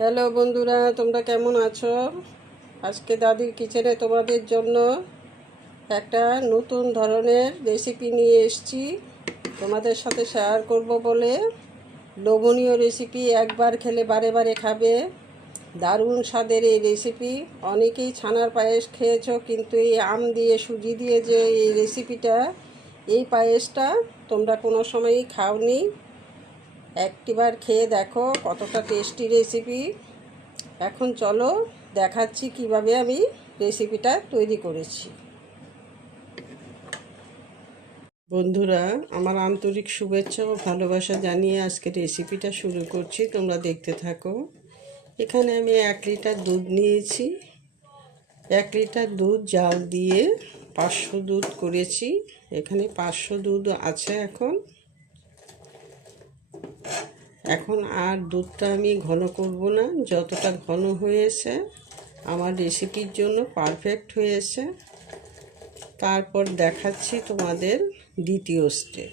Hello বন্ধুরা, তোমরা কেমন আছো? আজকে দাদির কিচেনে তোমাদের জন্য একটা নতুন ধরনের রেসিপি নিয়ে এসেছি। তোমাদের সাথে শেয়ার করব বলে। লোভনীয় রেসিপি, একবার খেলে বারে বারে খাবে। দারুণ স্বাদের এই রেসিপি। অনেকেই ছানার পায়েস খেয়েছো, কিন্তু এই আম দিয়ে সুজি দিয়ে যে এই রেসিপিটা, এই পায়েসটা তোমরা কোনো সময়ই খাওনি। একটিবার খেয়ে দেখো কতটা টেস্টি রেসিপি। এখন চলো দেখাচ্ছি কিভাবে আমি রেসিপিটা তৈরি করেছি। বন্ধুরা, আমার আন্তরিক শুভেচ্ছা ও ভালোবাসা জানিয়ে আজকে রেসিপিটা শুরু করছি। তোমরা দেখতে থাকো। এখানে আমি 1 লিটার দুধ নিয়েছি। 1 লিটার দুধ জাল দিয়ে 500 দুধ করেছি। এখানে 500 দুধ আছে। এখন আর দুধটা আমি ঘন করব না। যতটা ঘন হয়েছে আমার রেসিপির জন্য পারফেক্ট হয়েছে। তারপর দেখাচ্ছি তোমাদের দ্বিতীয় স্টেপ।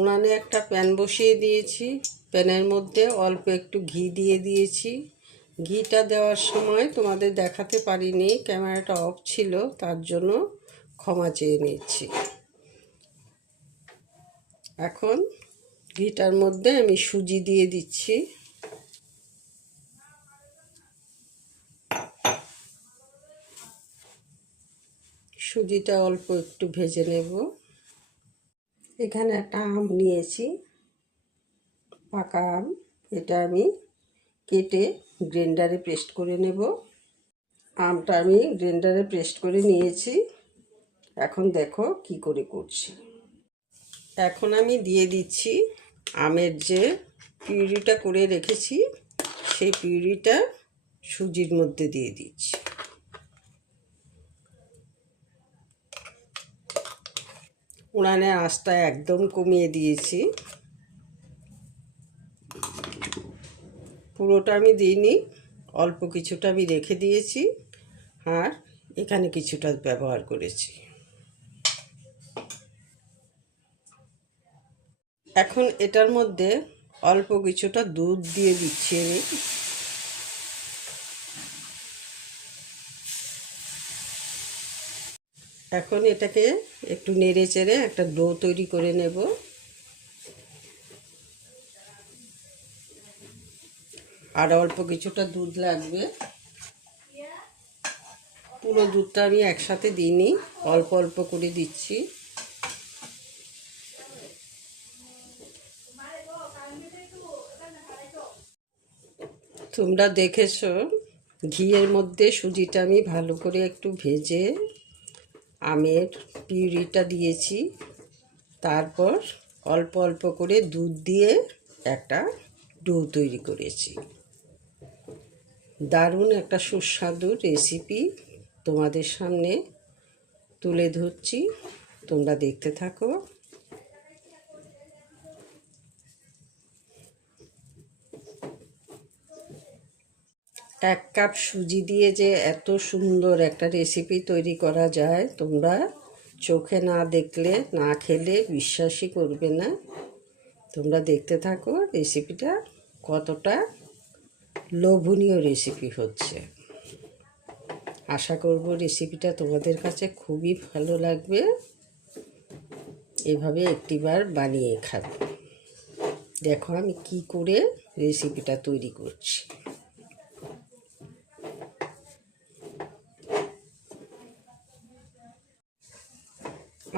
উনানে একটা প্যান বসিয়ে দিয়েছি। প্যানের মধ্যে অল্প একটু ঘি দিয়ে দিয়েছি। ঘিটা দেওয়ার সময় তোমাদের দেখাতে পারিনি, ক্যামেরাটা অফ ছিল, তার জন্য ক্ষমা চেয়ে নিচ্ছি। এখন ঘিটার মধ্যে আমি সুজি দিয়ে দিচ্ছি। সুজিটা অল্প একটু ভেজে নেব। এখানে একটা আম নিয়েছি, পাকা আম। এটা আমি কেটে গ্রাইন্ডারে পেস্ট করে নেব। আমটা আমি গ্রাইন্ডারে পেস্ট করে নিয়েছি। এখন দেখো কি করে করছি। এখন আমি দিয়ে দিচ্ছি আমের যে পিউরিটা করে রেখেছি, সেই পিউরিটা সুজির মধ্যে দিয়ে দিচ্ছি। উনানের আঁচটা একদম কমিয়ে দিয়েছি। পুরোটা আমি দিইনি, অল্প কিছুটা আমি রেখে দিয়েছি, আর এখানে কিছুটা ব্যবহার করেছি। এখন এটার মধ্যে অল্প কিছুটা দুধ দিয়ে দিচ্ছি আমি। এখন এটাকে একটু নেড়ে চেড়ে একটা ডো তৈরি করে নেব। আর অল্প কিছুটা দুধ লাগবে। পুরো দুধটা আমি একসাথে দিইনি, অল্প অল্প করে দিচ্ছি। তোমরা দেখেছো ঘিয়ের মধ্যে সুজিটা আমি ভালো করে একটু ভেজে আমের পিউরিটা দিয়েছি। তারপর অল্প অল্প করে দুধ দিয়ে একটা ডো তৈরি করেছি। দারুণ একটা সুস্বাদু রেসিপি তোমাদের সামনে তুলে ধরছি, তোমরা দেখতে থাকো। 1 কাপ সুজি দিয়ে যে এত সুন্দর একটা রেসিপি তৈরি করা যায়, তোমরা চোখে না দেখলে, না খেলে বিশ্বাসই করবে না। তোমরা দেখতে থাকো রেসিপিটা কতটা লোভনীয় রেসিপি হচ্ছে। আশা করব রেসিপিটা তোমাদের কাছে খুবই ভালো লাগবে। এভাবে একটিবার বানিয়ে খাবে। দেখো আমি কি করে রেসিপিটা তৈরি করছি।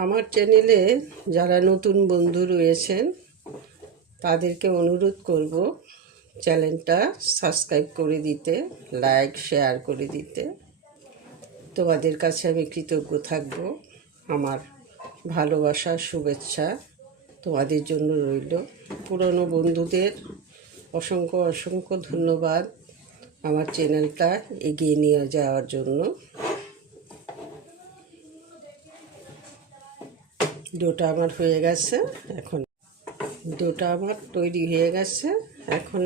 আমার চ্যানেলে যারা নতুন বন্ধু রয়েছেন তাদেরকে অনুরোধ করব চ্যানেলটা সাবস্ক্রাইব করে দিতে, লাইক শেয়ার করে দিতে। তোমাদের কাছে আমি কৃতজ্ঞ থাকব। আমার ভালোবাসা, শুভেচ্ছা তোমাদের জন্য রইল। পুরনো বন্ধুদের অসংখ্য অসংখ্য ধন্যবাদ আমার চ্যানেলটা এগিয়ে নিয়ে যাওয়ার জন্য। ডোটা আমার হয়ে গেছে। এখন ডোটা আমার তৈরি হয়ে গেছে। এখন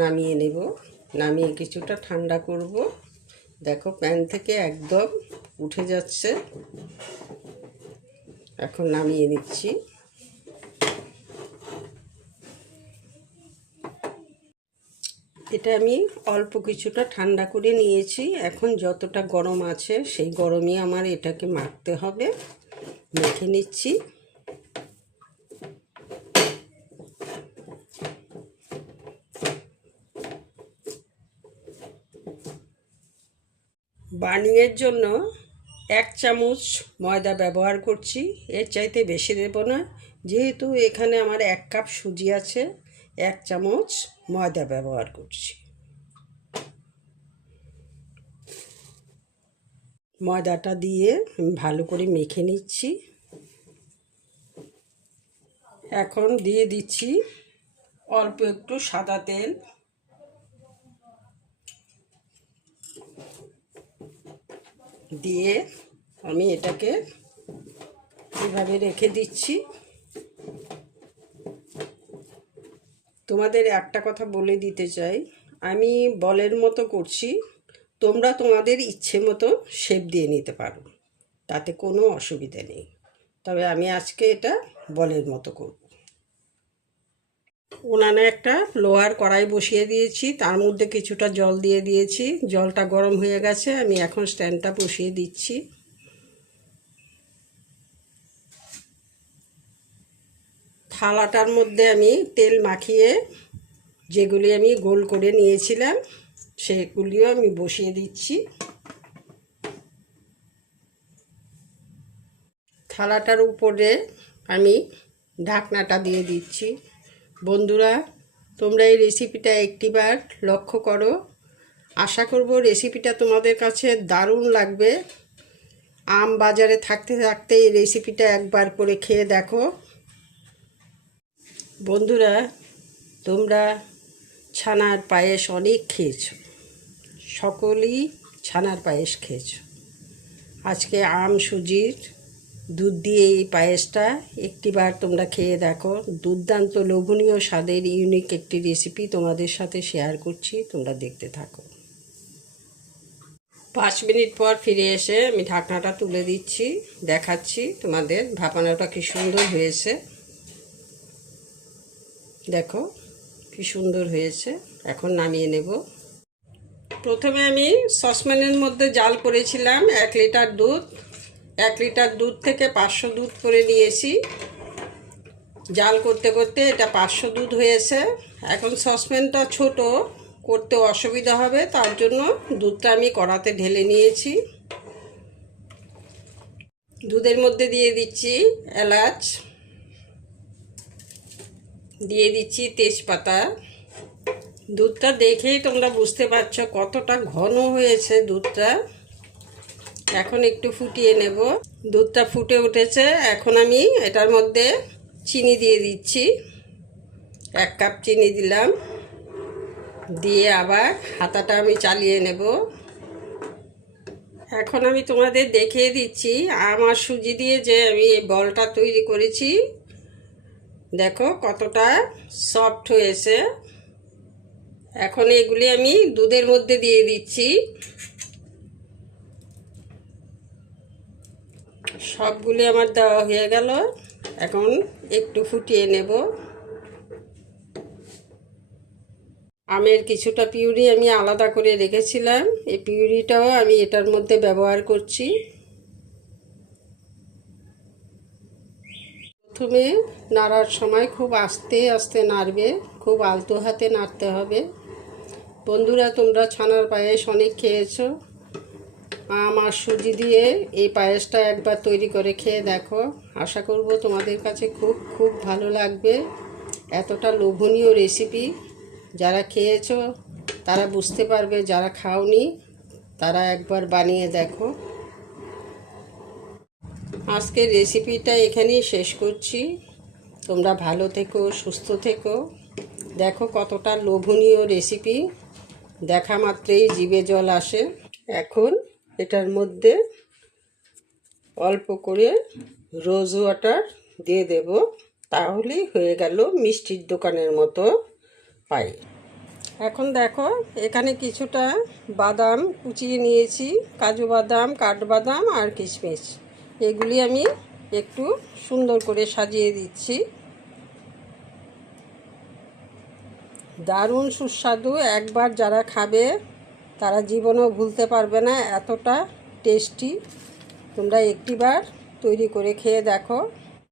নামিয়ে নেব। নামিয়ে কিছুটা ঠান্ডা করব। দেখো প্যান থেকে একদম উঠে যাচ্ছে। এখন নামিয়ে নিচ্ছি। এটা আমি অল্প কিছুটা ঠান্ডা করে নিয়েছি। এখন যতটা গরম আছে সেই গরমই আমার এটাকে মাখতে হবে। মেখে নিচ্ছি। বার্নিংয়ের জন্য 1 চামচ ময়দা ব্যবহার করছি, এর চাইতে বেশি দেব না। যেহেতু এখানে আমার 1 কাপ সুজি আছে, 1 চামচ ময়দা ব্যবহার করছি। ময়দাটা দিয়ে ভালো করে মেখে নিচ্ছি। এখন দিয়ে দিচ্ছি অল্প একটু সাদা তেল। দিয়ে আমি এটাকে এভাবে রেখে দিচ্ছি। তোমাদের একটা কথা বলে দিতে চাই, আমি বলের মতো করছি, তোমরা তোমাদের ইচ্ছে মতো শেপ দিয়ে নিতে পারো, তাতে কোনো অসুবিধা নেই। তবে আমি আজকে এটা বলের মতো করব। উনানে একটা লোহার কড়াই বসিয়ে দিয়েছি, তার মধ্যে কিছুটা জল দিয়ে দিয়েছি। জলটা গরম হয়ে গেছে, আমি এখন স্ট্যান্ডটা বসিয়ে দিচ্ছি। থালাটার মধ্যে আমি তেল মাখিয়ে যেগুলি আমি গোল করে নিয়েছিলাম সেগুলিও আমি বসিয়ে দিচ্ছি। থালাটার উপরে আমি ঢাকনাটা দিয়ে দিচ্ছি। বন্ধুরা, তোমরা এই রেসিপিটা একটিবার লক্ষ্য করো। আশা করব রেসিপিটা তোমাদের কাছে দারুণ লাগবে। আম বাজারে থাকতে থাকতে এই রেসিপিটা একবার করে খেয়ে দেখো। বন্ধুরা, তোমরা ছানার পায়েস অনেক খেয়েছো, সকলেই ছানার পায়েস খেয়েছো। আজকে আম সুজির দুধ দিয়ে এই পায়েসটা একটিবার তোমরা খেয়ে দেখো। দুর্দান্ত লোভনীয় স্বাদের ইউনিক একটি রেসিপি তোমাদের সাথে শেয়ার করছি, তোমরা দেখতে থাকো। 5 মিনিট পর ফিরে এসে আমি ঢাকনাটা তুলে দিচ্ছি, দেখাচ্ছি তোমাদের ভাপানোটা কি সুন্দর হয়েছে। দেখো কি সুন্দর হয়েছে। এখন নামিয়ে নেব। প্রথমে আমি সসপ্যানের মধ্যে জাল করেছিলাম 1 লিটার দুধ। 1 লিটার দুধ থেকে 500 দুধ করে নিয়েছি। জাল করতে করতে এটা 500 দুধ হয়েছে। এখন সসপ্যানটা ছোট, করতে অসুবিধা হবে, তার জন্য দুধটা আমি কড়াতে ঢেলে নিয়েছি। দুধের মধ্যে দিয়ে দিচ্ছি এলাচ, দিয়ে দিচ্ছি তেজপাতা। দুধটা দেখেই তোমরা বুঝতে পারছো কতটা ঘন হয়েছে দুধটা। এখন একটু ফুটিয়ে নেব। দুধটা ফুটে উঠেছে, এখন আমি এটার মধ্যে চিনি দিয়ে দিচ্ছি। 1 কাপ চিনি দিলাম, দিয়ে আবার হাতাটা আমি চালিয়ে নেব। এখন আমি তোমাদের দেখিয়ে দিচ্ছি আমার সুজি দিয়ে যে আমি এই বলটা তৈরি করেছি। দেখো কতটা সফট হয়েছে। এখন এগুলি আমি দুধের মধ্যে দিয়ে দিচ্ছি। সবগুলি আমার দেওয়া হয়ে গেল। এখন একটু ফুটিয়ে নেব। আমের কিছুটা পিউরি আমি আলাদা করে রেখেছিলাম, এই পিউরিটাও আমি এটার মধ্যে ব্যবহার করছি। প্রথমে নাড়ার সময় খুব আস্তে আস্তে নাড়বে, খুব আলতো হাতে নাড়তে হবে। বন্ধুরা, তোমরা ছানার পায়েস অনেক খেয়েছো। আম আর সুজি দিয়ে এই পায়েসটা একবার তৈরি করে খেয়ে দেখো। আশা করব তোমাদের কাছে খুব খুব ভালো লাগবে। এতটা লোভনীয় রেসিপি যারা খেয়েছো তারা বুঝতে পারবে, যারা খাওনি তারা একবার বানিয়ে দেখো। আজকের রেসিপিটা এখানেই শেষ করছি। তোমরা ভালো থেকো, সুস্থ থেকো। দেখো কতটা লোভনীয় রেসিপি, দেখা মাত্রই জিভে জল আসে। এখন এটার মধ্যে অল্প করে রোজ ওয়াটার দিয়ে দেব, তাহলেই হয়ে গেল মিষ্টির দোকানের মতো পায়েস। এখন দেখো এখানে কিছুটা বাদাম কুচিয়ে নিয়েছি, কাজু বাদাম, কাঠবাদাম আর কিশমিশ। এগুলি আমি একটু সুন্দর করে সাজিয়ে দিচ্ছি। দারুণ সুস্বাদু। একবার যারা খাবে তারা জীবনেও ভুলতে পারবে না, এতটা টেস্টি। তোমরা একটিবার তৈরি করে খেয়ে দেখো।